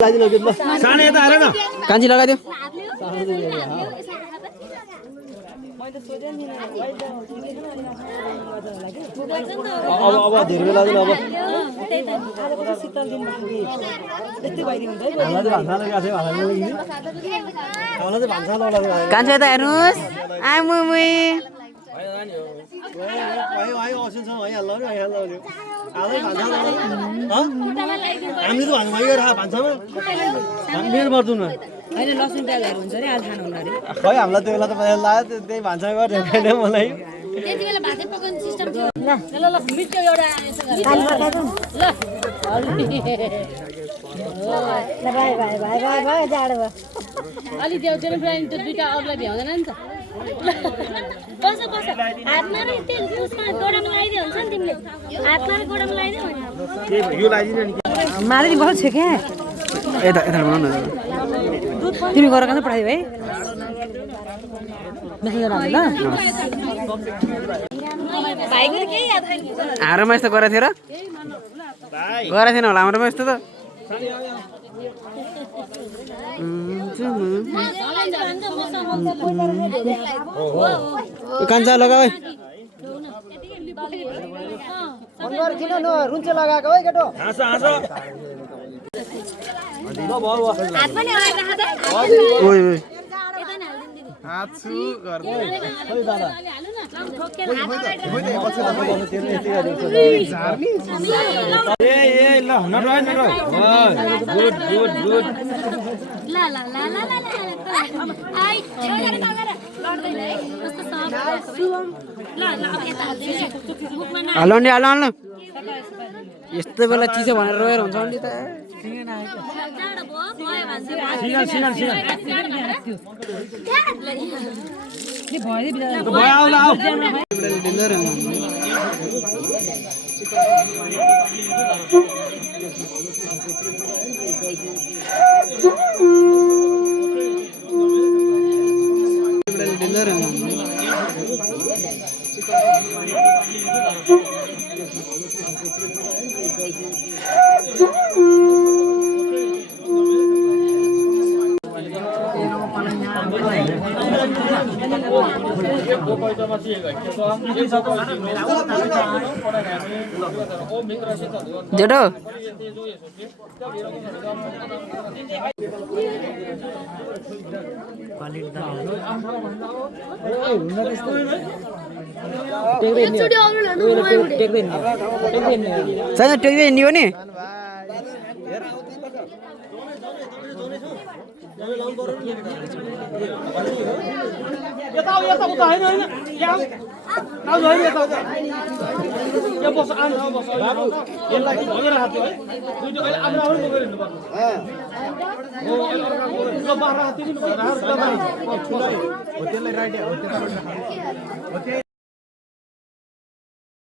सानो यता हेर न कान्छी लगाइदियो अब धेरै बेला दिन अब कान्छी यता हेर्नुहोस् आमुमुई हामीले त भान्सा गएर भान्सामा मेरो मर्दैन हैन लसुन प्याजहरु हुन्छ रे आज खानु हुन्न रे खै हामीलाई त्यो बेला त पैसा लाग्यो त्यही भान्सा गरेर खाने मलाई त्यति बेला भातै पकाउने सिस्टम थियो ल ल मिठो एउटा यसो गरे ल भाइ जाडो भयो अलि त्यो फ्रेन्ड त्यो दुईटा अरूलाई भ्याउँदैन नि त बस बस हातमा र त्यो उसमा गोडामा लगाइदियो हुन्छ नि तिमीले हातमा र गोडामा लगाइदियो यो लाइदिन नि माले बहुत छ के यता यता बनाउन तिमी गरेर कान पढाइ भाइ मेसेज आउँछ ल भाइको त केही याद छैन हाम्रोमा यस्तो गरेको थियो र गरेको थिएन होला हाम्रोमा यस्तो त कान्छा लगा है किन न रुन्चे लगाएको है केटो हाँस हाँस हात पनि अगाडि राख त ओइ ओइ हात छु गर्दै खै दादा हाल्नु न ठोकेर हात अगाडि ए ल नरोय नरोय गुड गुड गुड ल ल ल ल ल आई छोडेर तलर लड्दैन है कस्तो सफ्ट ल ल अब यता हाल्दिनु मुखमा न हाल्नु नि हाल्नु यस्तो बेला चिसो भनेर रोएर हुन्छ नि त जाडो भयो भन्छ सिनल सिनल के भयो बिदा भयो आउ ल आउ जेठो छैन टेक्दै हिँड्ने हो नि यता यता उता हैन हैन यहाँ आउ हैन यता उता यो बस आन बस बाबु यसलाई भनेर हात है दुईटा अहिले आफ्नो आफ्नो बोकेर हिँड्नु पर्छ हो यो बाह्र हात तिमी भनेर हात ठुलै होटेलले राइट होटेल